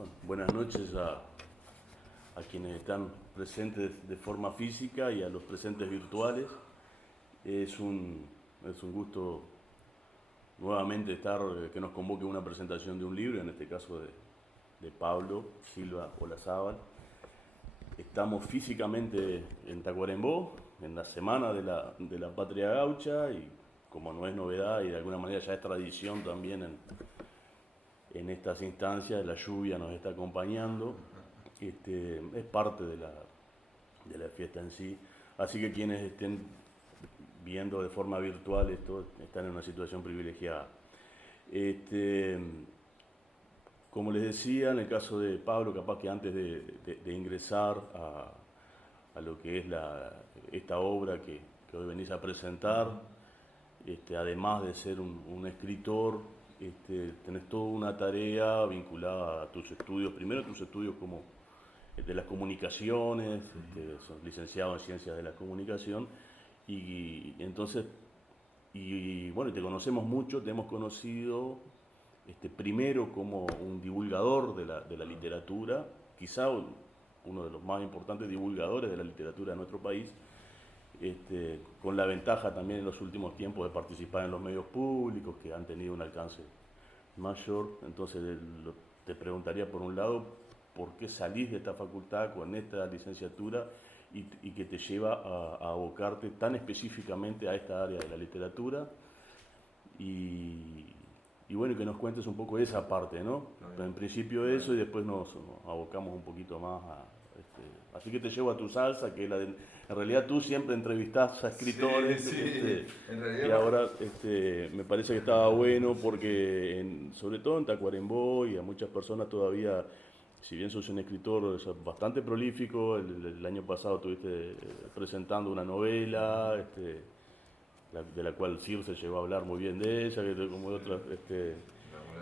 Bueno, buenas noches a quienes están presentes de forma física y a los presentes virtuales. Es un gusto nuevamente que nos convoque una presentación de un libro, en este caso de Pablo Silva Olazábal. Estamos físicamente en Tacuarembó, en la Semana de la Patria Gaucha, y como no es novedad y de alguna manera ya es tradición también en estas instancias, la lluvia nos está acompañando, es parte de la fiesta en sí, así que quienes estén viendo de forma virtual esto están en una situación privilegiada. Como les decía, en el caso de Pablo, capaz que antes de ingresar a lo que es esta obra que hoy venís a presentar, además de ser un escritor, tenés toda una tarea vinculada a tus estudios, primero tus estudios como de las comunicaciones, sos licenciado en Ciencias de la Comunicación, y entonces, bueno, te conocemos mucho, te hemos conocido primero como un divulgador de la literatura, quizá uno de los más importantes divulgadores de la literatura de nuestro país, con la ventaja también en los últimos tiempos de participar en los medios públicos que han tenido un alcance mayor. Entonces te preguntaría por un lado, ¿por qué salís de esta facultad con esta licenciatura y que te lleva a abocarte tan específicamente a esta área de la literatura? Y bueno, que nos cuentes un poco esa parte, ¿no? En principio eso, y después nos abocamos un poquito más a... así que te llevo a tu salsa, que en realidad tú siempre entrevistás a escritores, sí, en realidad, y ahora me parece que estaba bueno porque sobre todo en Tacuarembó y a muchas personas todavía, si bien sos un escritor bastante prolífico, el año pasado estuviste presentando una novela, de la cual Circe llegó a hablar muy bien de ella, como de otras,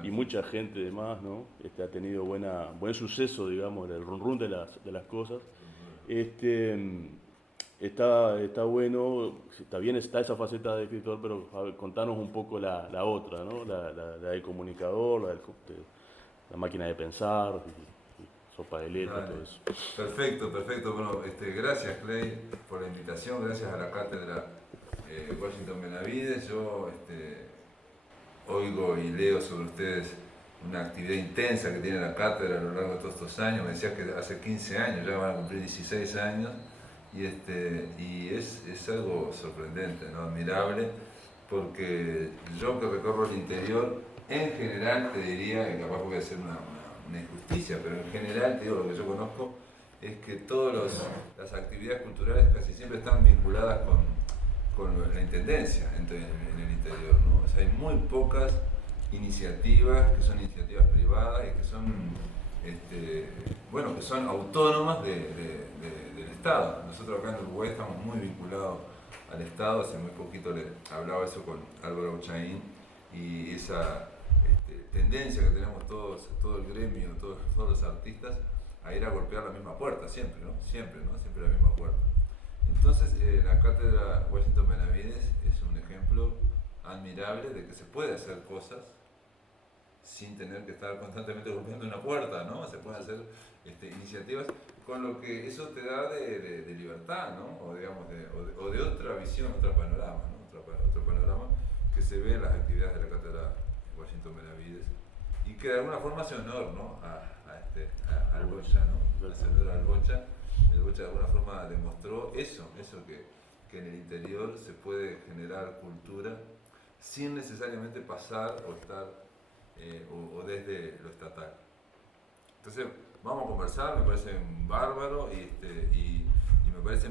y mucha gente demás, ¿no? Ha tenido buen suceso, digamos, el run run de las cosas. Está bueno, está bien, está esa faceta de escritor, pero contanos un poco la otra, ¿no? La de comunicador, la máquina de pensar, y sopa de letras, todo eso. Perfecto. Bueno, gracias Clay por la invitación, gracias a la cátedra Washington Benavides. Yo oigo y leo sobre ustedes una actividad intensa que tiene la cátedra a lo largo de todos estos años. Me decías que hace 15 años, ya van a cumplir 16 años, y es algo sorprendente, ¿no? Admirable, porque yo que recorro el interior, en general te diría, y capaz voy a hacer una injusticia, pero en general te digo, lo que yo conozco es que todas las actividades culturales casi siempre están vinculadas con la intendencia en el interior, ¿no? O sea, hay muy pocas iniciativas que son iniciativas privadas y que son, bueno, que son autónomas del Estado. Nosotros acá en Uruguay estamos muy vinculados al Estado. Hace muy poquito le hablaba eso con Álvaro Uchaín, y esa tendencia que tenemos todo el gremio, todos los artistas, a ir a golpear la misma puerta, siempre la misma puerta. Entonces, la cátedra Washington Benavides es un ejemplo admirable de que se puede hacer cosas sin tener que estar constantemente golpeando una puerta, ¿no? Se pueden hacer iniciativas, con lo que eso te da de libertad, ¿no? O, digamos, o de otra visión, otro panorama, ¿no? Otro panorama que se ve en las actividades de la cátedra Washington Benavides, y que de alguna forma hace honor, ¿no? al Bocha, ¿no? Hace honor al Bocha. El Bocha de alguna forma demostró eso que en el interior se puede generar cultura sin necesariamente pasar o estar o desde lo estatal. Entonces vamos a conversar, me parece bárbaro, y me parece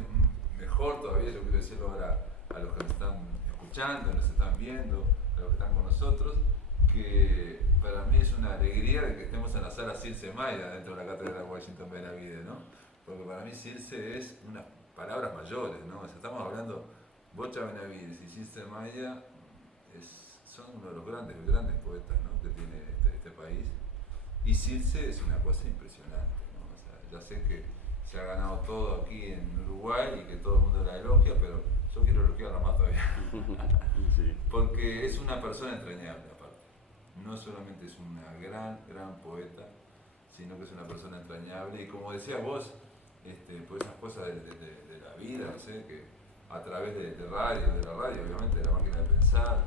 mejor todavía, yo quiero decirlo ahora a los que nos están escuchando, nos están viendo, a los que están con nosotros, que para mí es una alegría de que estemos en la sala Circe Mayda dentro de la cátedra Washington Benavides, ¿no? Porque para mí Circe es unas palabras mayores, ¿no? O sea, estamos hablando Bocha Benavides y Circe Mayda son uno de los grandes poetas, ¿no? Que tiene este país, y Circe es una cosa impresionante, ¿no? O sea, ya sé que se ha ganado todo aquí en Uruguay y que todo el mundo la elogia, pero yo quiero elogiarla más todavía. Sí. Porque es una persona entrañable, aparte. No solamente es una gran poeta, sino que es una persona entrañable. Y como decías vos, por esas cosas de la vida, no sé, que a través de la radio, obviamente, de la máquina de pensar,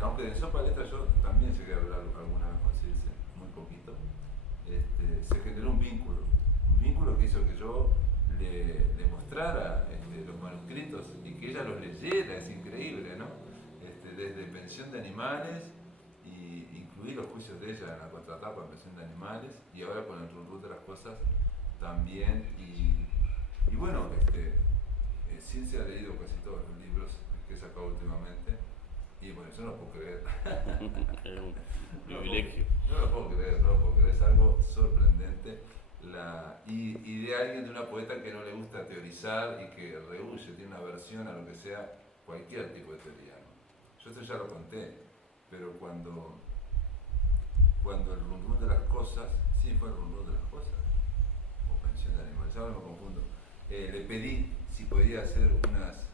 aunque de sopa de letras yo también llegué a hablar alguna vez con Circe, muy poquito, se generó un vínculo que hizo que yo le mostrara los manuscritos y que ella los leyera, es increíble, ¿no? Desde Pensión de Animales, y incluí los juicios de ella en la contratapa en Pensión de Animales, y ahora con el Run de las Cosas también. Y bueno, Circe ha leído casi todos los libros que he sacado últimamente, y bueno, yo no lo puedo creer. Es un privilegio. No lo puedo creer, es algo sorprendente. Y de alguien, de una poeta que no le gusta teorizar y que rehúye, tiene una aversión a lo que sea cualquier tipo de teoría, ¿no? Yo esto ya lo conté, pero cuando el Run de las Cosas, sí fue el Run de las Cosas, o Pensión de Animales, ahora me confundo, le pedí si podía hacer unas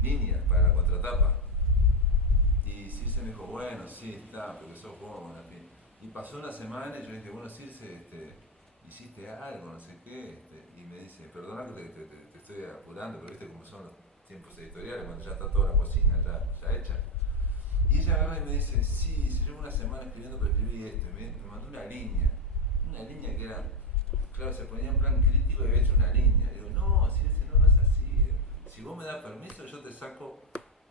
líneas para la contratapa. Y Circe me dijo, bueno, sí, está, porque sos vos, en fin. Y pasó una semana y yo dije, bueno, Circe, hiciste algo, no sé qué, y me dice, perdona que te estoy apurando, pero viste cómo son los tiempos editoriales, cuando ya está toda la cocina ya hecha. Y ella agarra y me dice, sí, se llevo una semana escribiendo, pero escribí esto, y me mandó una línea que era, claro, se ponía en plan crítico y había hecho una línea. Y digo, no, Circe, no es así. Si vos me das permiso, yo te saco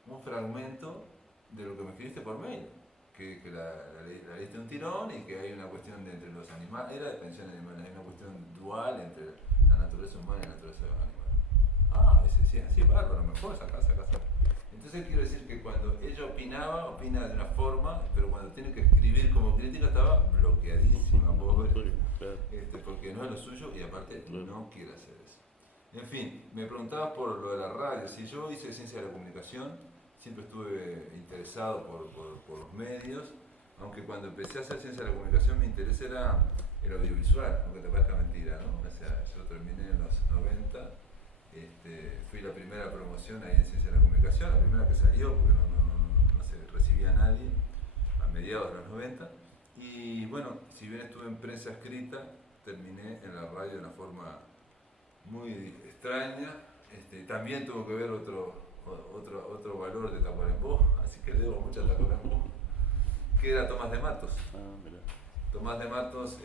un fragmento de lo que me escribiste por mail, que la leíste un tirón y que hay una cuestión entre los animales, era de Pensión de Animales, hay una cuestión dual entre la naturaleza humana y la naturaleza animal. Ah, decía, sí, bárbaro, mejor sacá. Entonces quiero decir que cuando ella opina de una forma, pero cuando tiene que escribir como crítica estaba bloqueadísima, pobre, porque no es lo suyo y aparte no quiere hacer eso. En fin, me preguntabas por lo de la radio. Si yo hice ciencia de la comunicación, siempre estuve interesado por los medios, aunque cuando empecé a hacer ciencia de la comunicación mi interés era el audiovisual, aunque te parezca mentira, ¿no? O sea, yo terminé en los 90, fui la primera promoción ahí en ciencia de la comunicación, la primera que salió, porque no se recibía a nadie, a mediados de los 90, y bueno, si bien estuve en prensa escrita, terminé en la radio de una forma muy extraña. También tuvo que ver otro valor de Tacuarembó, así que debo mucho a Tacuarembó, que era Tomás de Matos. Tomás de Matos,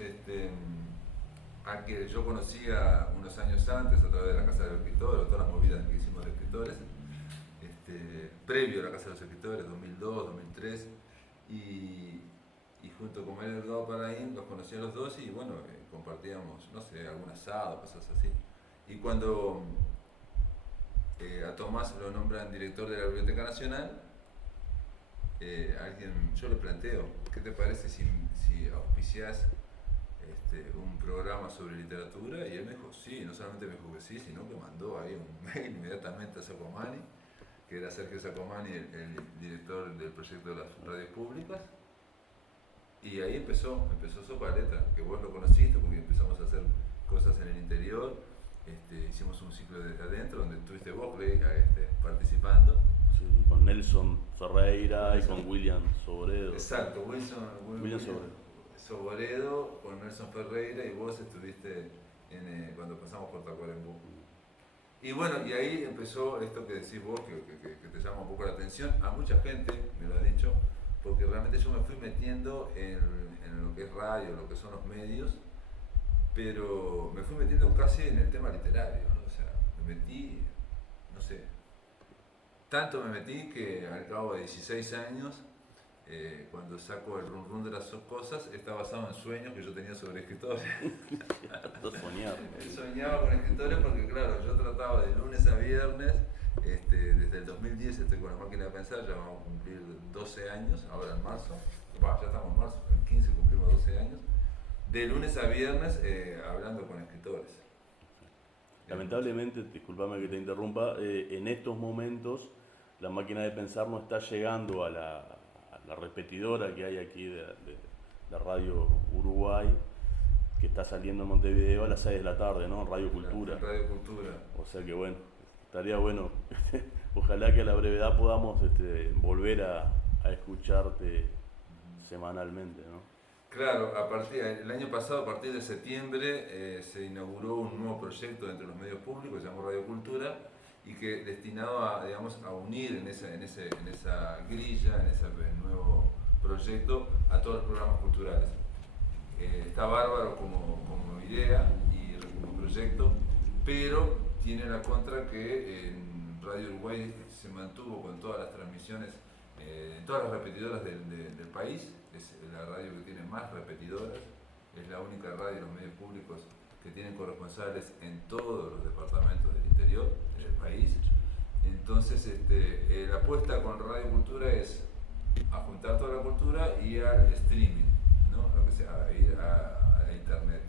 a que yo conocía unos años antes a través de la Casa de los Escritores, todas las movidas que hicimos de escritores, previo a la Casa de los Escritores, 2002, 2003, y junto con Mario Delgado Paraín los conocí a los dos y bueno, compartíamos, no sé, algún asado, cosas así. Y cuando a Tomás lo nombran director de la Biblioteca Nacional, yo le planteo, ¿qué te parece si auspiciás un programa sobre literatura? Y él me dijo sí, no solamente me dijo que sí, sino que mandó ahí un mail inmediatamente a Sacomani, que era Sergio Sacomani, el director del proyecto de las radios públicas, y ahí empezó Sopa de Letras, que vos lo conociste porque empezamos a hacer cosas en el interior. Hicimos un ciclo desde adentro donde estuviste vos, Clay, participando. Sí, con Nelson Ferreira y con William Sobredo. Exacto, William Sobredo con Nelson Ferreira, y vos estuviste cuando pasamos por Tacuarembó. Y bueno, y ahí empezó esto que decís vos, que te llama un poco la atención. A mucha gente me lo ha dicho, porque realmente yo me fui metiendo en lo que es radio, lo que son los medios, pero me fui metiendo casi en el tema literario, ¿no? O sea, me metí, no sé, tanto me metí que al cabo de 16 años, cuando saco el Run de las Cosas, está basado en sueños que yo tenía sobre escritores. Soñaba con escritores porque, claro, yo trataba de lunes a viernes, desde el 2010 estoy con la máquina de pensar, ya vamos a cumplir 12 años, ahora en marzo, ya estamos en marzo, en 15 cumplimos 12 años, de lunes a viernes hablando con escritores. Lamentablemente, discúlpame que te interrumpa, en estos momentos la máquina de pensar no está llegando a la repetidora que hay aquí de la Radio Uruguay, que está saliendo en Montevideo a las 6 de la tarde, ¿no? Radio Cultura. Radio Cultura. O sea que bueno, estaría bueno, ojalá que a la brevedad podamos volver a escucharte semanalmente, ¿no? Claro, el año pasado, a partir de septiembre, se inauguró un nuevo proyecto entre los medios públicos, se llamó Radio Cultura, y que destinado a, digamos, a unir en esa grilla, en ese nuevo proyecto, a todos los programas culturales. Está bárbaro como idea y como proyecto, pero tiene la contra que en Radio Uruguay se mantuvo con todas las transmisiones, en todas las repetidoras del país. Es la radio que tiene más repetidoras, es la única radio de los medios públicos que tienen corresponsales en todos los departamentos del interior del país. Entonces, la apuesta con Radio Cultura es a juntar toda la cultura y al streaming, ¿no? Lo que sea, a ir a internet.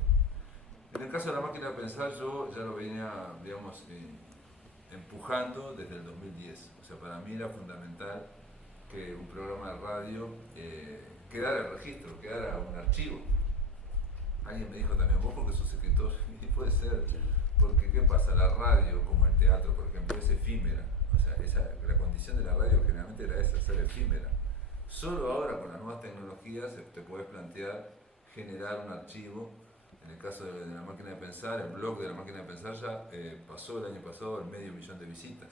En el caso de la máquina de pensar, yo ya lo venía, digamos, empujando desde el 2010. O sea, para mí era fundamental que un programa de radio quedara el registro, quedara un archivo. Alguien me dijo también, vos porque sos escritor, y puede ser, porque ¿qué pasa? La radio, como el teatro, por ejemplo, es efímera. O sea, la condición de la radio generalmente era esa, ser efímera. Solo ahora con las nuevas tecnologías te puedes plantear generar un archivo. En el caso de la máquina de pensar, el blog de la máquina de pensar ya pasó el año pasado el 500.000 de visitas.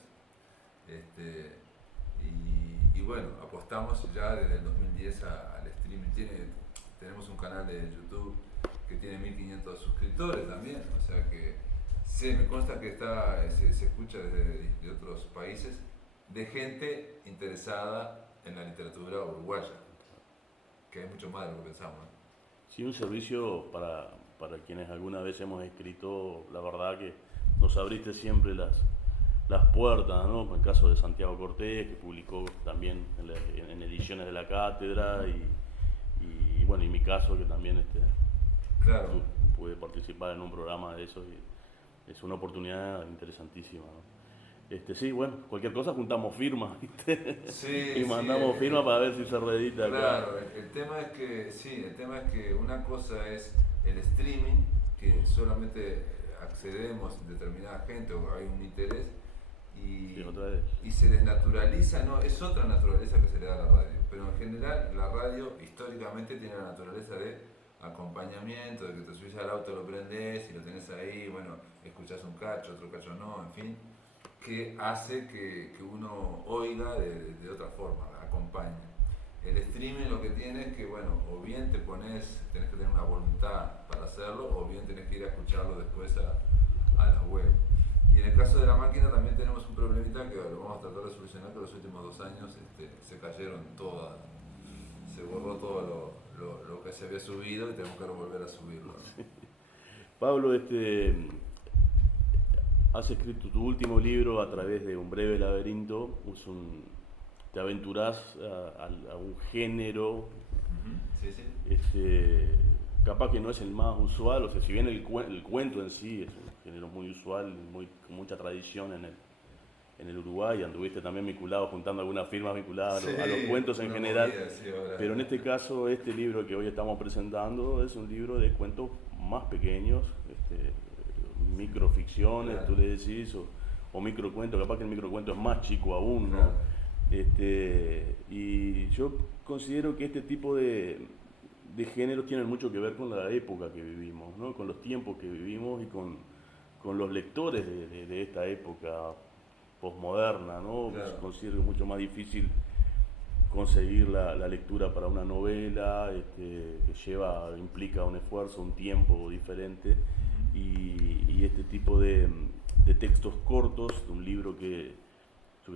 Y bueno, apostamos ya desde el 2010 al streaming. Tenemos un canal de YouTube que tiene 1500 suscriptores también, o sea que me consta que se escucha desde otros países de gente interesada en la literatura uruguaya, que hay mucho más de lo que pensamos, ¿eh? Sí, un servicio para quienes alguna vez hemos escrito, la verdad que nos abriste siempre las puertas, ¿no? En el caso de Santiago Cortés, que publicó también en ediciones de la cátedra, y bueno, y mi caso, que también Claro. pude participar en un programa de eso, y es una oportunidad interesantísima, ¿no? Sí, bueno, cualquier cosa juntamos firmas, ¿viste? Sí, Y sí, mandamos firmas para ver si se reedita acá. claro, el tema es que, sí, el tema es que una cosa es el streaming, que solamente accedemos determinada gente o hay un interés, Sí, otra vez. y se desnaturaliza, no, es otra naturaleza que se le da a la radio, pero en general la radio históricamente tiene la naturaleza de acompañamiento, de que te subís al auto, lo prendés y lo tenés ahí, bueno, escuchás un cacho, otro cacho no, en fin, que hace que uno oiga de otra forma, acompaña. El streaming lo que tiene es que, bueno, o bien tenés que tener una voluntad para hacerlo, o bien tenés que ir a escucharlo después a la web. Y en el caso de la máquina también tenemos un problemita que lo vamos a tratar de solucionar, que los últimos 2 años se cayeron todas, se borró todo lo que se había subido y tenemos que volver a subirlo, ¿no? Pablo, has escrito tu último libro a través de Un breve laberinto. Te aventurás a un género, Sí, sí. capaz que no es el más usual, o sea, si bien el cuento en sí es un género muy usual, con mucha tradición en el Uruguay, anduviste también vinculado, juntando algunas firmas vinculadas Sí, a los cuentos en general, movida, sí, ahora. pero en este caso, este libro que hoy estamos presentando es un libro de cuentos más pequeños, microficciones, Claro. tú le decís, o microcuentos, capaz que el microcuento es más chico aún, ¿no? Claro. Y yo considero que este tipo de géneros tienen mucho que ver con la época que vivimos, ¿no? Con los tiempos que vivimos y con los lectores de esta época posmoderna, ¿no? Claro. Considero mucho más difícil conseguir la lectura para una novela, que implica un esfuerzo, un tiempo diferente, y este tipo de textos cortos, un libro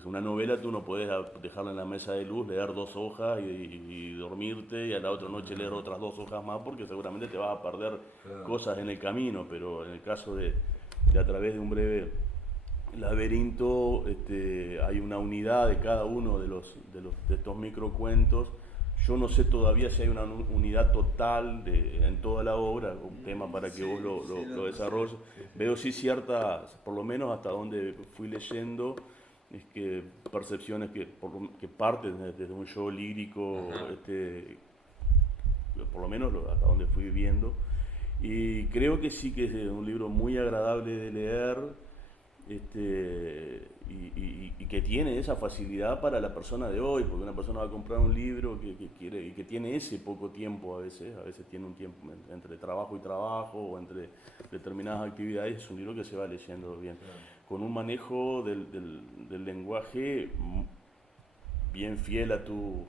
una novela tú no puedes dejarla en la mesa de luz, leer 2 hojas y dormirte, y a la otra noche leer otras 2 hojas más, porque seguramente te vas a perder Claro. cosas en el camino. Pero en el caso de a través de un breve laberinto, hay una unidad de cada uno de estos microcuentos. Yo no sé todavía si hay una unidad total en toda la obra, un tema para que Sí, vos sí, lo desarrolles. sí. Veo sí ciertas, por lo menos hasta donde fui leyendo, es que percepciones que parten desde un yo lírico, Ajá. por lo menos hasta donde fui viendo. Y creo que sí que es un libro muy agradable de leer, y que tiene esa facilidad para la persona de hoy, porque una persona va a comprar un libro que quiere y que tiene ese poco tiempo a veces tiene un tiempo entre trabajo y trabajo o entre determinadas actividades, es un libro que se va leyendo bien, con un manejo del lenguaje bien fiel a tu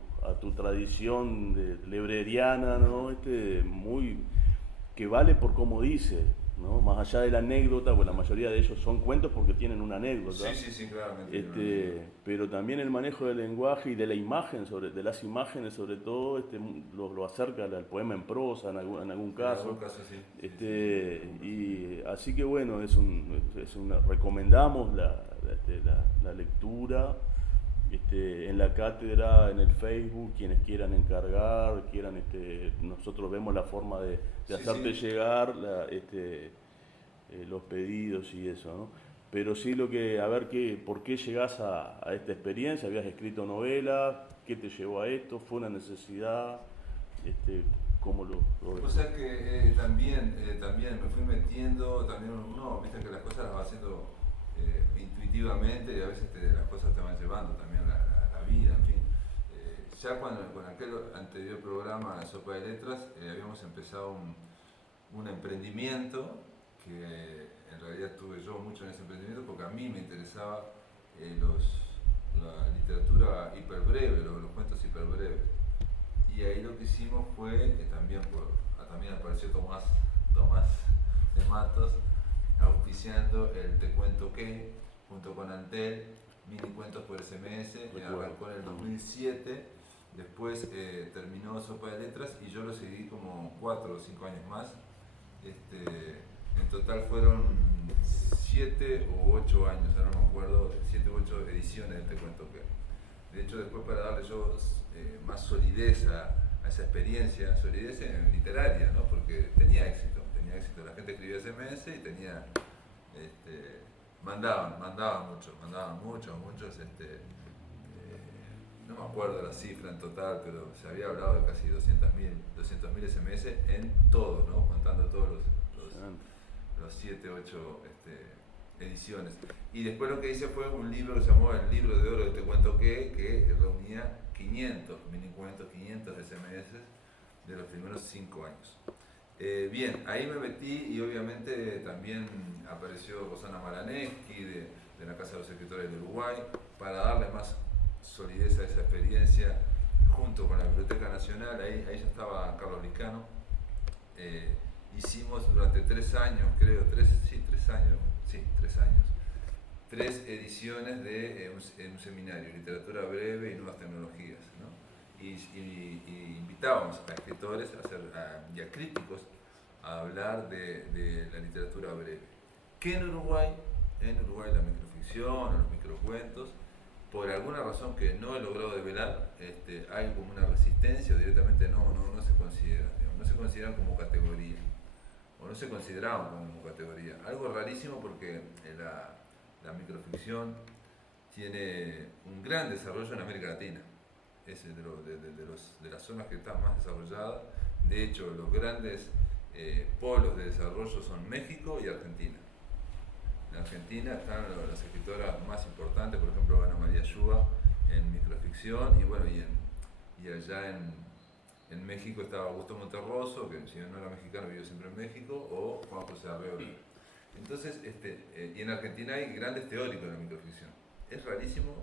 tradición libreriana, ¿no? Muy, que vale por cómo dice, ¿no? Más allá de la anécdota, pues la mayoría de ellos son cuentos porque tienen una anécdota. Sí, claramente. Pero también el manejo del lenguaje y de la imagen, de las imágenes sobre todo, lo acerca al poema en prosa en algún caso. En algún caso sí. Y así que bueno, recomendamos la lectura. En la cátedra, en el Facebook, quienes quieran encargar, nosotros vemos la forma de hacerte llegar los pedidos y eso, ¿no? Pero sí ¿por qué llegás a esta experiencia? ¿Habías escrito novelas? ¿Qué te llevó a esto? ¿Fue una necesidad? ¿Cómo lo O sea que también me fui metiendo, también uno, viste que las cosas las va haciendo intuitivamente y a veces las cosas te van llevando también la vida, en fin. Ya con aquel anterior programa, Sopa de Letras, habíamos empezado un emprendimiento que en realidad estuve yo mucho en ese emprendimiento porque a mí me interesaba la literatura hiperbreve, los cuentos hiperbreves. Y ahí lo que hicimos fue, también apareció Tomás de Matos, auspiciando el Te Cuento Que, junto con Antel, mini cuentos por SMS, arrancó en el 2007, después terminó Sopa de Letras y yo lo seguí como 4 o 5 años más. En total fueron 7 o 8 años, ahora no me acuerdo, 7 u 8 ediciones de Te Cuento Que. De hecho, después para darle yo más solidez a esa experiencia, solidez literaria, ¿no? Porque tenía éxito, la gente escribía SMS y mandaban muchos, no me acuerdo la cifra en total, pero se había hablado de casi 200.000 SMS en todo, ¿no? Contando todos los 7, 8 ediciones. Y después lo que hice fue un libro que se llamó El Libro de Oro de Te Cuento que reunía 500 minicuentos, 500 SMS de los primeros 5 años. Bien, ahí me metí y obviamente también apareció Rosana Maraneschi de la Casa de los Escritores del Uruguay para darle más solidez a esa experiencia junto con la Biblioteca Nacional. Ahí ya estaba Carlos Liscano. Hicimos durante 3 años, creo, 3 años, 3 ediciones de un seminario, literatura breve y nuevas tecnologías, ¿no? Y invitábamos a escritores y a críticos a hablar de la literatura breve. Que en Uruguay la microficción o los microcuentos, por alguna razón que no he logrado develar, hay como una resistencia, o directamente no se consideran, digamos, no se consideran como categoría, o no se consideraban como categoría. Algo rarísimo porque la microficción tiene un gran desarrollo en América Latina. Es de las zonas que están más desarrolladas. De hecho, los grandes polos de desarrollo son México y Argentina. En Argentina están las escritoras más importantes, por ejemplo, Ana María Yuba en microficción, y allá en México estaba Augusto Monterroso, que si no era mexicano vivió siempre en México, o Juan José Arreola. Entonces, y en Argentina hay grandes teóricos de la microficción. Es rarísimo,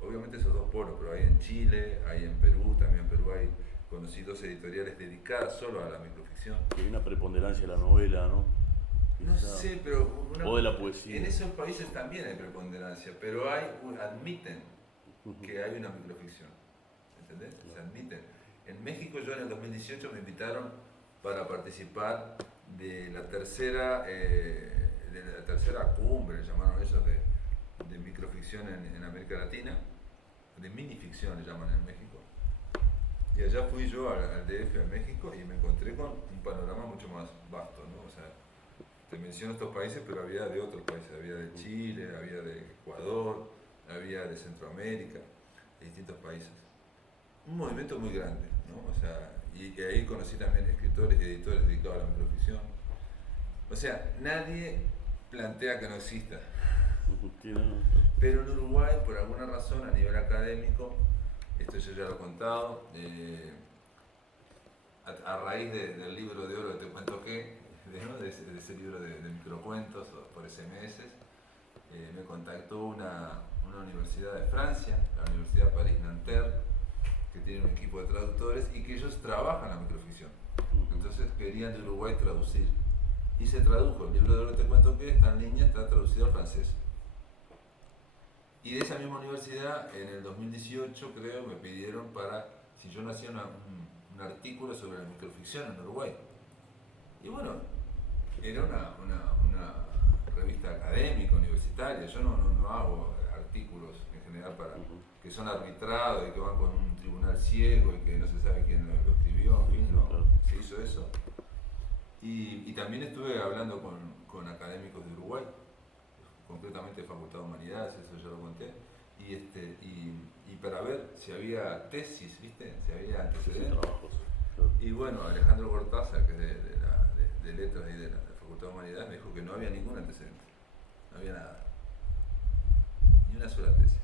obviamente esos dos polos, pero hay en Chile, hay en Perú, también en Perú hay conocidos editoriales dedicadas solo a la microficción. Hay una preponderancia de la novela, ¿no? No sé, pero o de la poesía. En esos países también hay preponderancia, pero admiten que hay una microficción, ¿entendés? Se admiten. En México yo en el 2018 me invitaron para participar de la tercera cumbre, llamaron ellos, de microficción en América Latina, de minificción le llaman en México. Y allá fui yo al DF, a México, y me encontré con un panorama mucho más vasto, ¿no? O sea, te menciono estos países, pero había de otros países, había de Chile, había de Ecuador, había de Centroamérica, de distintos países. Un movimiento muy grande, ¿no? O sea, y ahí conocí también escritores y editores dedicados a la microficción. O sea, nadie plantea que no exista, Sí, no, Pero en Uruguay, por alguna razón, a nivel académico, esto yo ya lo he contado, a raíz del libro de oro que te cuento que, ¿no? de ese libro de microcuentos por SMS, me contactó una universidad de Francia, la Universidad Paris-Nanterre, que tiene un equipo de traductores y que ellos trabajan la microficción. Entonces querían de Uruguay traducir. Y se tradujo, el libro de oro que te cuento que está en línea, está traducido al francés. Y de esa misma universidad, en el 2018 creo, me pidieron para, si yo no hacía un artículo sobre la microficción en Uruguay. Y bueno, era una revista académica, universitaria, yo no hago artículos en general para que son arbitrados y que van con un tribunal ciego y que no se sabe quién lo escribió, en fin, no, se hizo eso. Y también estuve hablando con académicos de Uruguay, concretamente Facultad de Humanidades, eso ya lo conté, y para ver si había tesis, ¿viste? Si había antecedentes. Y bueno, Alejandro Cortázar, que es de Letras y de la Facultad de Humanidades, me dijo que no había ningún antecedente, no había nada, ni una sola tesis.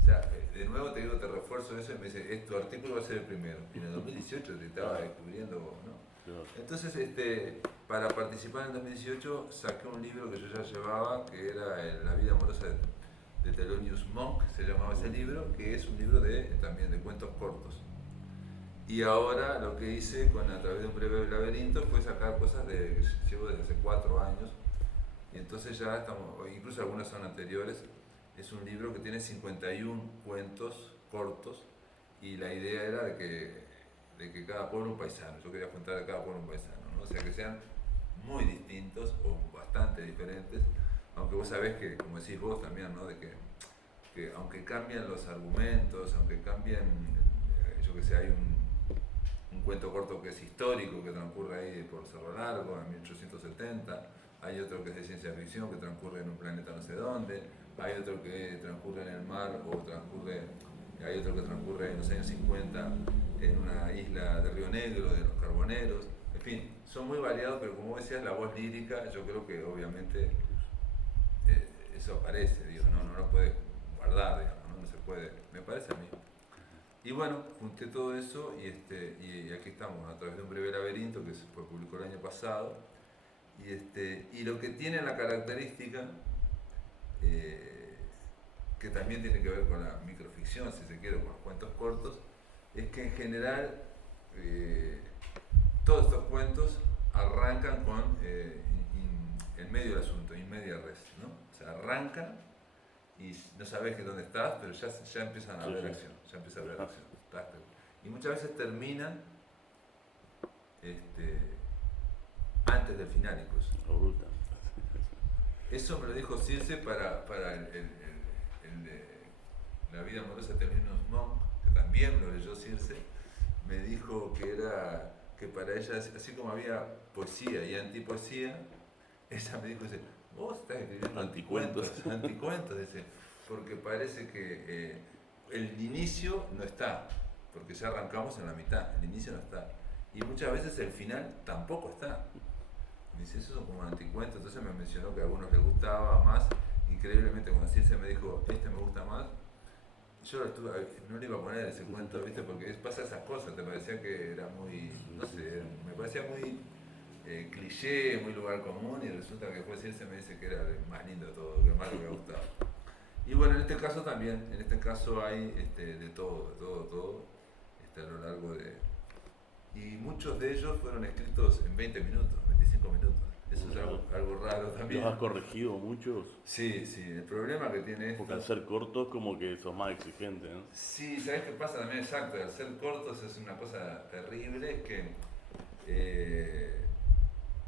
O sea, de nuevo te digo, te refuerzo eso y me dice, tu artículo va a ser el primero. Y en el 2018 te estaba descubriendo, ¿no? Entonces, para participar en el 2018 saqué un libro que yo ya llevaba, que era La vida amorosa de Thelonious Monk, se llamaba ese libro, que es un libro también de cuentos cortos. Y ahora lo que hice a través de un breve laberinto fue sacar cosas que llevo desde hace 4 años. Y entonces ya estamos, incluso algunas son anteriores. Es un libro que tiene 51 cuentos cortos y la idea era de que cada pueblo un paisano. Yo quería juntar a cada pueblo un paisano, ¿no? O sea, que sean muy distintos o bastante diferentes, aunque vos sabés que, como decís vos también, ¿no? De que aunque cambian los argumentos, aunque cambien, yo que sé, hay un cuento corto que es histórico, que transcurre ahí por Cerro Largo, en 1870, hay otro que es de ciencia ficción, que transcurre en un planeta no sé dónde, hay otro que transcurre en el mar, hay otro que transcurre en los años 50 en una isla de Río Negro, de los Carboneros, en fin, son muy variados, pero como decías, la voz lírica, yo creo que obviamente eso aparece, digo, no lo puedes guardar, digamos, no se puede, me parece a mí. Y bueno, junté todo eso y aquí estamos, a través de un breve laberinto que se publicó el año pasado. Y lo que tiene la característica, que también tiene que ver con la microficción, si se quiere, con los cuentos cortos, es que en general todos estos cuentos arrancan con en medio del asunto, in media res, ¿no? O sea, arrancan y no sabes que dónde estás, pero ya empiezan a haber acción, ya empieza a haber acción. Y muchas veces terminan antes del final incluso. Eso me lo dijo Circe para el de La vida amorosa de Thelonious Monk, que también lo leyó Circe, me dijo que para ella, así como había poesía y antipoesía, ella me dijo, dice, vos estás escribiendo anticuentos, dice, porque parece que el inicio no está, porque ya arrancamos en la mitad, el inicio no está, y muchas veces el final tampoco está. Me dice, eso son como anticuentos, entonces me mencionó que a algunos les gustaba más, increíblemente cuando Circe me dijo, me gusta más, yo no le iba a poner ese cuento, ¿viste? Porque pasa esas cosas, te parecía que era muy, no sé, me parecía muy cliché, muy lugar común, y resulta que después Circe me dice que era el más lindo de todo, que más le había gustado. Y bueno, en este caso también, en este caso hay de todo, a lo largo de... Y muchos de ellos fueron escritos en 20 minutos, 25 minutos. Eso es algo raro también. ¿Los has corregido muchos? Sí, el problema que tiene esto... Porque al ser cortos como que sos más exigente, ¿no? Sí, ¿sabes qué pasa también? Exacto, al ser cortos es una cosa terrible, es que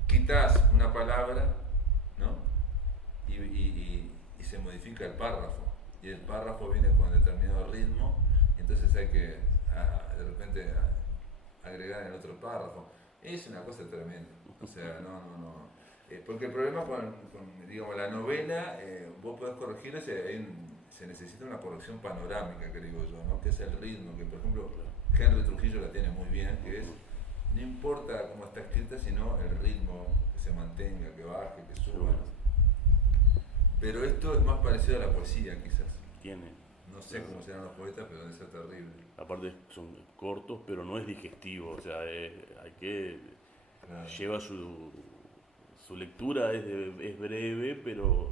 quitas una palabra, ¿no? Y se modifica el párrafo. Y el párrafo viene con determinado ritmo, y entonces hay que de repente agregar en el otro párrafo. Es una cosa tremenda. O sea, no. Porque el problema con digamos, la novela, vos podés corregirlo, se necesita una corrección panorámica, que digo yo, ¿no? Que es el ritmo, que por ejemplo Henry Trujillo la tiene muy bien, que es, no importa cómo está escrita, sino el ritmo, que se mantenga, que baje, que suba, ¿no? Pero esto es más parecido a la poesía, quizás. Tiene. No sé cómo serán los poetas, pero debe ser terrible. Aparte son cortos, pero no es digestivo, o sea, hay que... Claro. Lleva su lectura, es breve, pero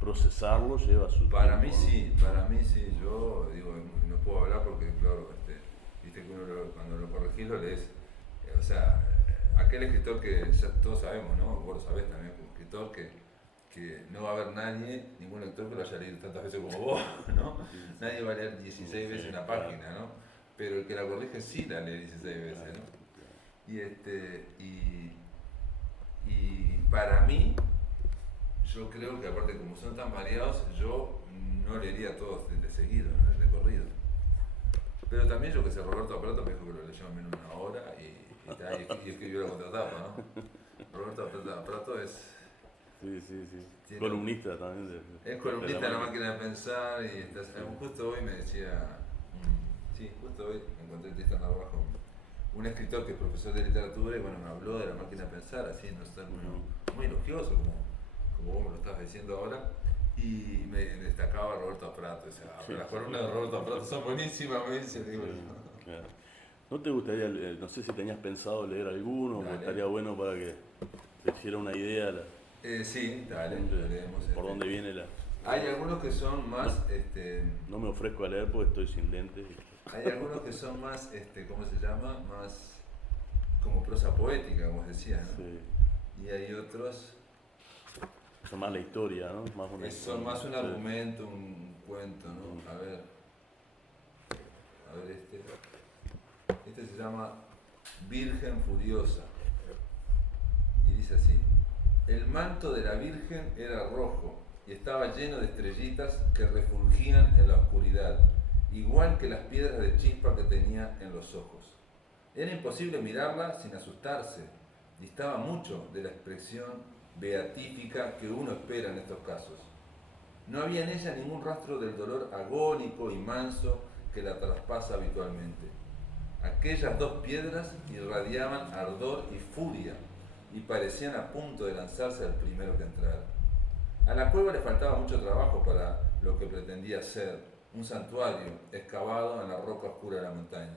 procesarlo lleva su Para tiempo, mí ¿no? sí, para mí sí. Yo digo, no puedo hablar porque, claro, viste que uno cuando lo corregís lo lees. O sea, aquel escritor que ya todos sabemos, ¿no? Vos lo sabés también como escritor, que no va a haber nadie, ningún lector que lo haya leído tantas veces como vos, ¿no? Sí, sí. Nadie va a leer 16 Sí, veces una claro. página, ¿no? Pero el que la corrige sí la lee 16 veces, Claro, ¿no? claro. Y para mí, yo creo que aparte como son tan variados, yo no leería todos de seguido, ¿no? El recorrido. Pero también yo que sé, Roberto Prato me dijo que lo leyó en menos de una hora y escribió la contratapa, ¿no? Roberto Prato es... Sí, sí, sí. Tiene- Columnista también. Es columnista de la máquina. máquina de pensar y justo hoy me decía, sí, justo hoy me encontré en Tristán Narvajo, un escritor que es profesor de literatura y bueno, me habló de la máquina de pensar, así, no sé, muy elogioso, como vos me lo estás diciendo ahora, y me destacaba Roberto Prato, o sea, Sí, las sí. columnas de Roberto Prato son buenísimas, me dice, digo, Sí, claro. ¿No te gustaría, no sé si tenías pensado leer alguno, porque Dale. estaría bueno para que te hiciera una idea Sí, dale, de- leemos. por dónde viene la... Hay algunos que son más, No me ofrezco a leer porque estoy sin lentes. hay algunos que son más, ¿cómo se llama? Más como prosa poética, como decías, ¿no? Sí. Y hay otros Son más la historia, ¿no? Más una que son historia. más un Sí. argumento, un cuento, ¿no? A ver, este se llama Virgen Furiosa y dice así: el manto de la Virgen era rojo y estaba lleno de estrellitas que refulgían en la oscuridad, igual que las piedras de chispa que tenía en los ojos. Era imposible mirarla sin asustarse, distaba mucho de la expresión beatífica que uno espera en estos casos. No había en ella ningún rastro del dolor agónico y manso que la traspasa habitualmente. Aquellas dos piedras irradiaban ardor y furia y parecían a punto de lanzarse al primero que entrara. A la cueva le faltaba mucho trabajo para lo que pretendía ser, un santuario excavado en la roca oscura de la montaña.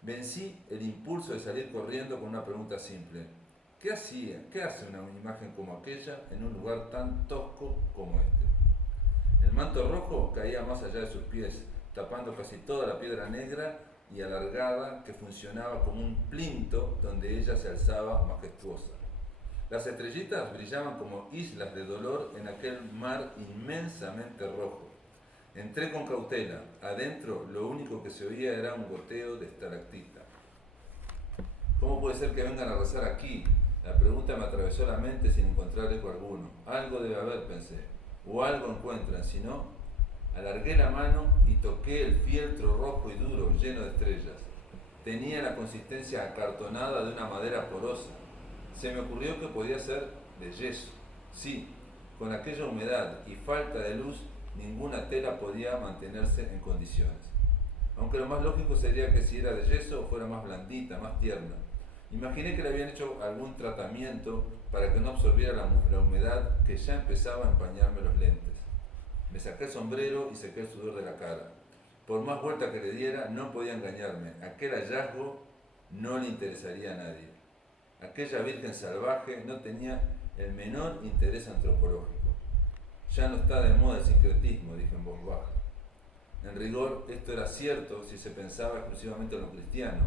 Vencí el impulso de salir corriendo con una pregunta simple: ¿qué hace una imagen como aquella en un lugar tan tosco como este? El manto rojo caía más allá de sus pies, tapando casi toda la piedra negra y alargada que funcionaba como un plinto donde ella se alzaba majestuosa. Las estrellitas brillaban como islas de dolor en aquel mar inmensamente rojo. Entré con cautela. Adentro lo único que se oía era un goteo de estalactita. ¿Cómo puede ser que vengan a rezar aquí? La pregunta me atravesó la mente sin encontrar eco alguno. Algo debe haber, pensé. O algo encuentran, si no... Alargué la mano y toqué el fieltro rojo y duro, lleno de estrellas. Tenía la consistencia acartonada de una madera porosa. Se me ocurrió que podía ser de yeso. Sí, con aquella humedad y falta de luz, ninguna tela podía mantenerse en condiciones. Aunque lo más lógico sería que si era de yeso fuera más blandita, más tierna. Imaginé que le habían hecho algún tratamiento para que no absorbiera la humedad que ya empezaba a empañarme los lentes. Me saqué el sombrero y sequé el sudor de la cara. Por más vuelta que le diera, no podía engañarme. Aquel hallazgo no le interesaría a nadie. Aquella virgen salvaje no tenía el menor interés antropológico. Ya no está de moda el sincretismo, dije en voz baja. En rigor, esto era cierto si se pensaba exclusivamente en lo cristiano.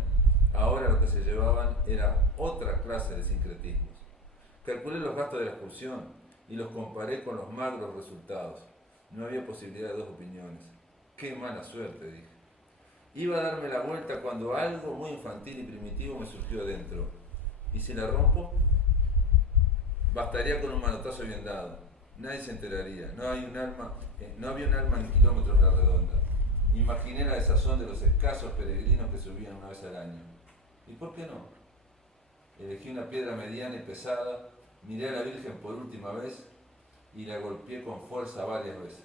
Ahora lo que se llevaban era otra clase de sincretismos. Calculé los gastos de la excursión y los comparé con los magros resultados. No había posibilidad de dos opiniones. ¡Qué mala suerte!, dije. Iba a darme la vuelta cuando algo muy infantil y primitivo me surgió adentro. ¿Y si la rompo? Bastaría con un manotazo bien dado. Nadie se enteraría. No había un alma en kilómetros de la redonda. Imaginé la desazón de los escasos peregrinos que subían una vez al año. ¿Y por qué no? Elegí una piedra mediana y pesada, miré a la Virgen por última vez y la golpeé con fuerza varias veces.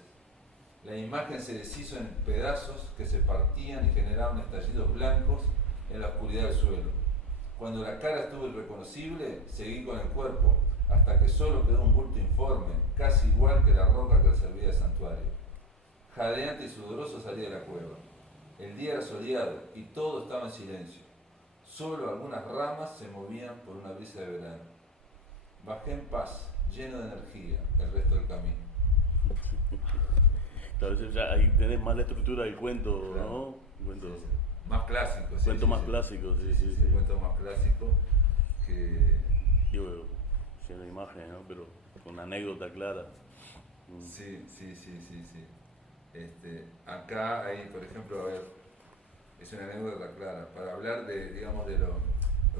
La imagen se deshizo en pedazos que se partían y generaban estallidos blancos en la oscuridad del suelo. Cuando la cara estuvo irreconocible, seguí con el cuerpo, hasta que solo quedó un bulto informe, casi igual que la roca que le servía de santuario. Jadeante y sudoroso salí de la cueva. El día era soleado y todo estaba en silencio. Solo algunas ramas se movían por una brisa de verano. Bajé en paz, lleno de energía, el resto del camino. A veces ya ahí tenés más la estructura del cuento, Claro. ¿no? Cuento, Sí, sí. Más clásico, sí. cuento sí, más sí. clásico, sí. Cuento más clásico que... Digo, sin imagen, ¿no? Pero con una anécdota clara. Sí. Acá hay, por ejemplo, a ver, es una anécdota clara, para hablar de, digamos, de lo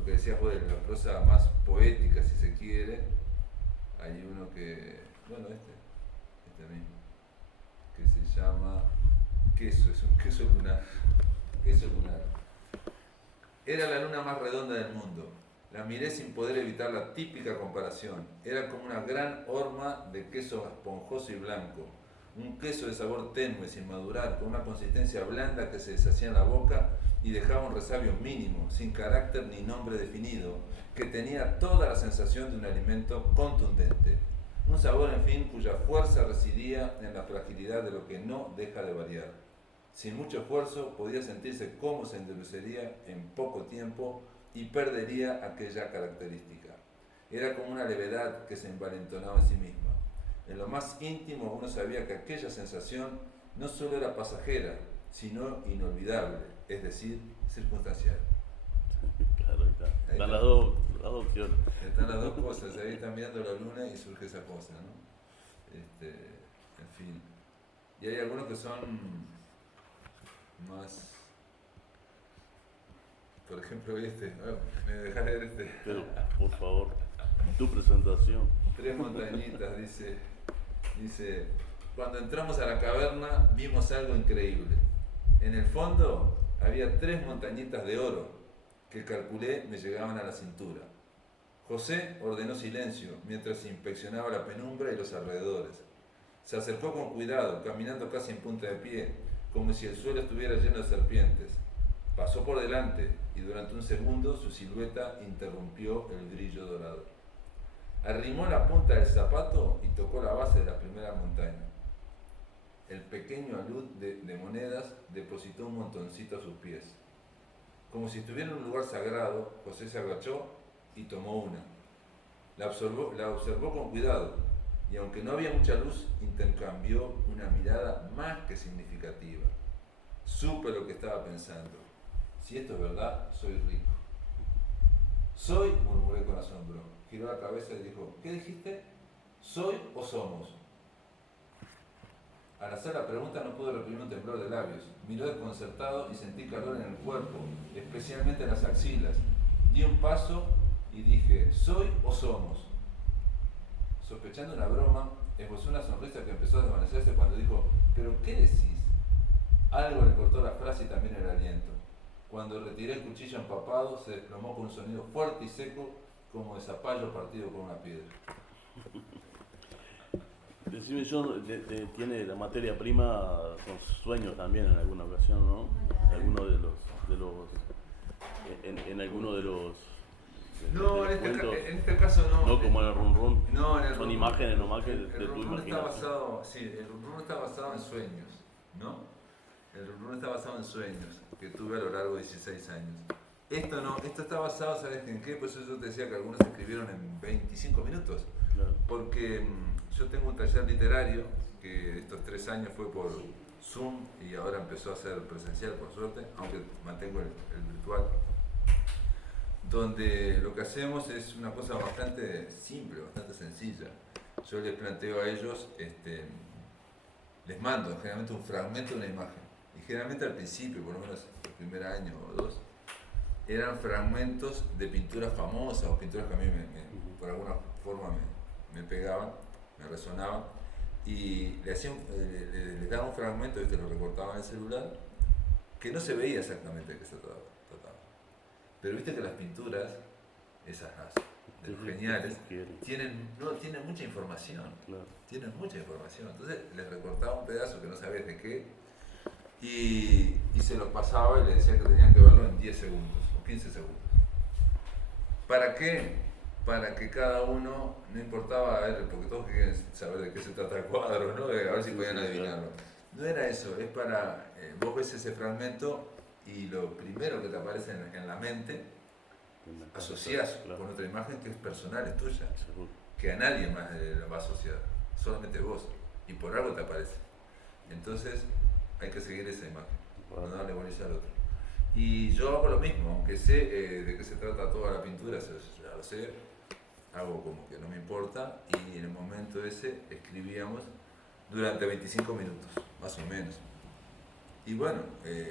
que decías vos, de la prosa más poética, si se quiere, hay uno que, bueno, este mismo, que se llama Queso, es un queso lunar. Queso lunar. Era la luna más redonda del mundo. La miré sin poder evitar la típica comparación. Era como una gran horma de queso esponjoso y blanco. Un queso de sabor tenue, sin madurar, con una consistencia blanda que se deshacía en la boca y dejaba un resabio mínimo, sin carácter ni nombre definido, que tenía toda la sensación de un alimento contundente. Un sabor, en fin, cuya fuerza residía en la fragilidad de lo que no deja de variar. Sin mucho esfuerzo podía sentirse cómo se endurecería en poco tiempo y perdería aquella característica. Era como una levedad que se envalentonaba en sí misma. En lo más íntimo uno sabía que aquella sensación no solo era pasajera, sino inolvidable, es decir, circunstancial. Claro, ahí está. Están las dos opciones. Están las dos cosas, ahí están mirando la luna y surge esa cosa, ¿no? En fin. Y hay algunos que son más... Por ejemplo, me dejas leer este. Pero, por favor, tu presentación. 3 montañitas, dice, cuando entramos a la caverna vimos algo increíble. En el fondo había 3 montañitas de oro que calculé me llegaban a la cintura. José ordenó silencio mientras inspeccionaba la penumbra y los alrededores. Se acercó con cuidado, caminando casi en punta de pie, como si el suelo estuviera lleno de serpientes. Pasó por delante y durante un segundo su silueta interrumpió el brillo dorado. Arrimó la punta del zapato y tocó la base de la primera montaña. El pequeño alud de monedas depositó un montoncito a sus pies. Como si estuviera en un lugar sagrado, José se agachó y tomó una. La observó con cuidado y aunque no había mucha luz, intercambió una mirada más que significativa. Supe lo que estaba pensando. Si esto es verdad, soy rico. Soy, murmuré con asombro. Giró la cabeza y dijo, ¿qué dijiste? ¿Soy o somos? Al hacer la pregunta no pude reprimir un temblor de labios. Miró desconcertado y sentí calor en el cuerpo, especialmente en las axilas. Di un paso y dije, ¿soy o somos? Sospechando una broma, esbozó una sonrisa que empezó a desvanecerse cuando dijo, ¿pero qué decís? Algo le cortó la frase y también el aliento. Cuando retiré el cuchillo empapado, se desplomó con un sonido fuerte y seco, como de zapallo partido por una piedra. Decime, John, tiene la materia prima con sueños también en alguna ocasión, ¿no? Alguno de los en alguno de los No, de los cuentos, en este caso no. no como en el Run Run. No, en el Son Run Run, imágenes nomás que el de tu Run Run está imaginación. basado, sí, el Run Run está basado en sueños, ¿no? El Run Run está basado en sueños que tuve a lo largo de 16 años. Esto no, esto está basado, ¿sabes en qué? Por eso yo te decía que algunos escribieron en 25 minutos. Claro. Porque yo tengo un taller literario que estos 3 años fue por Zoom y ahora empezó a ser presencial, por suerte, aunque mantengo el virtual, donde lo que hacemos es una cosa bastante simple, bastante sencilla. Yo les planteo a ellos, les mando generalmente un fragmento de una imagen, y generalmente al principio, por lo menos el primer año o 2, eran fragmentos de pinturas famosas o pinturas que a mí por alguna forma me pegaban, me resonaban, y le daba un fragmento, ¿viste? Lo recortaba en el celular, que no se veía exactamente de qué se trataba. Pero viste que las pinturas, esas de los geniales, tienen mucha información. Claro. Tienen mucha información. Entonces les recortaba un pedazo que no sabías de qué, y se lo pasaba y le decía que tenían que verlo en 10 segundos o 15 segundos. ¿Para qué? Para que cada uno, no importaba, porque todos quieren saber de qué se trata el cuadro, ¿no? A ver si podían adivinarlo. No era eso, es para, vos ves ese fragmento y lo primero que te aparece en la mente, asociás con otra imagen que es personal, es tuya, que a nadie más lo va a asociar, solamente vos, y por algo te aparece. Entonces hay que seguir esa imagen, no darle bolilla al otro. Y yo hago lo mismo, aunque sé de qué se trata toda la pintura, ya lo sé, hago como que no me importa, y en el momento ese escribíamos durante 25 minutos, más o menos. Y bueno,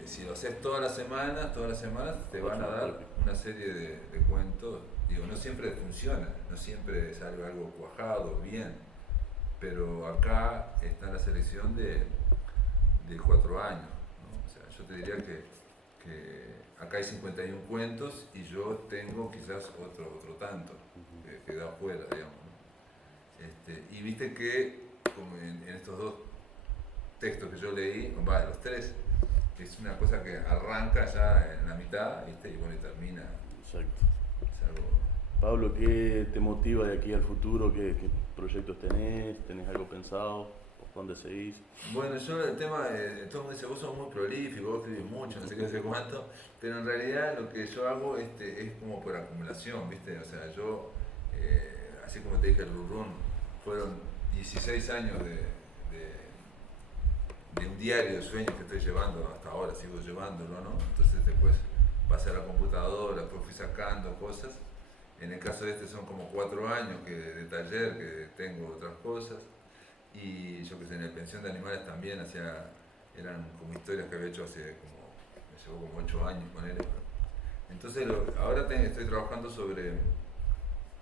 si lo haces todas las semanas te van a dar una serie de cuentos. Digo, no siempre funciona, no siempre sale algo cuajado, bien, pero acá está la selección de 4 años, ¿no? O sea, yo te diría que acá hay 51 cuentos y yo tengo quizás otro tanto que da afuera, digamos, ¿no? Y viste que, como en estos dos textos que yo leí, los tres, es una cosa que arranca ya en la mitad, ¿viste? Y bueno, y termina. Exacto. Es algo... Pablo, ¿qué te motiva de aquí al futuro? ¿Qué proyectos tenés? ¿Tenés algo pensado? ¿Por dónde seguís? Bueno, yo el tema, todo el mundo dice, vos sos muy prolífico, vos escribís mucho, no sé qué, no sé cuánto, pero en realidad lo que yo hago es como por acumulación, ¿viste? O sea, yo, así como te dije, el Run, fueron 16 años de un diario de sueños que estoy llevando, hasta ahora sigo llevándolo, ¿no? Entonces después pasé a la computadora, después fui sacando cosas. En el caso de son como 4 años de taller, que tengo otras cosas. Y yo que sé, en el Pensión de Animales también eran como historias que había hecho me llevó como 8 años con él. Entonces ahora estoy trabajando sobre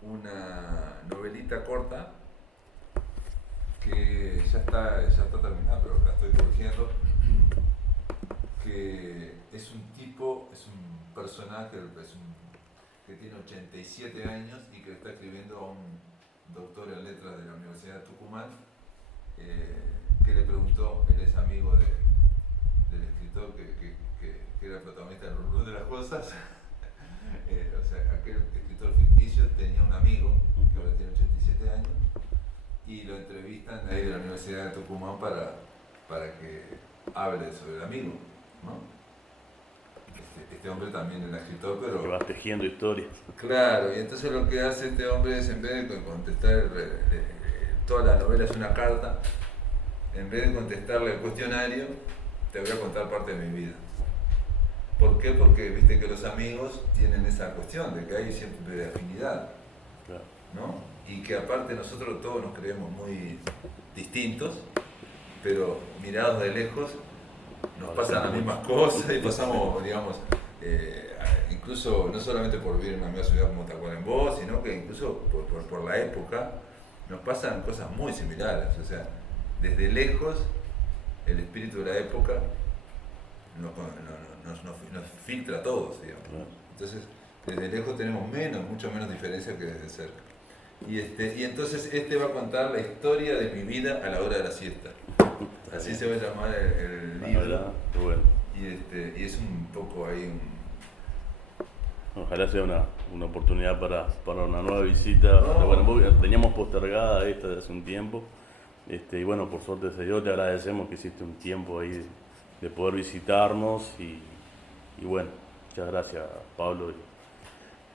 una novelita corta que ya está terminada, pero la estoy corrigiendo, que es un personaje, que tiene 87 años y que está escribiendo a un doctor en letras de la Universidad de Tucumán, que le preguntó, él es amigo del escritor que era el protagonista del Run de las Cosas, o sea, aquel escritor ficticio tenía un amigo que ahora tiene 87 años, y lo entrevistan ahí de la Universidad de Tucumán para que hable sobre el amigo, ¿no? Este hombre también era escritor, pero... Que va tejiendo historias. Claro, y entonces lo que hace este hombre es, en vez de contestar toda la novela es una carta, en vez de contestarle el cuestionario, te voy a contar parte de mi vida. ¿Por qué? Porque viste que los amigos tienen esa cuestión de que hay siempre afinidad, Claro. ¿no? Y que aparte nosotros todos nos creemos muy distintos, pero mirados de lejos nos pasan las mismas cosas y pasamos, digamos, incluso no solamente por vivir en una misma ciudad como Tacuarembó, sino que incluso por la época nos pasan cosas muy similares. O sea, desde lejos el espíritu de la época nos filtra a todos, digamos. Entonces, desde lejos tenemos mucho menos diferencia que desde cerca. Y entonces va a contar la historia de mi vida a la hora de la siesta. Así se va a llamar el libro. Bueno. Y es un poco ahí Ojalá sea una oportunidad para una nueva visita. No. Bueno, teníamos postergada esta de hace un tiempo. Y bueno, por suerte se dio, te agradecemos que hiciste un tiempo ahí de poder visitarnos y bueno, muchas gracias Pablo,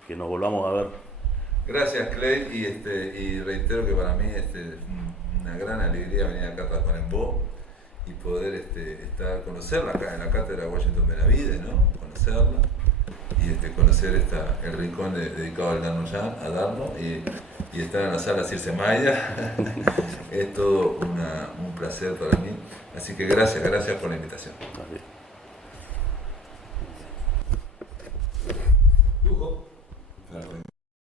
que nos volvamos a ver. Gracias Clay, y reitero que para mí es una gran alegría venir acá a Tacuarembó y poder conocerla acá en la cátedra de Washington Benavides, ¿no? Conocerla y conocer el rincón dedicado al Darno y estar en la sala Circe Maya. Es todo un placer para mí, así que gracias por la invitación. Vale.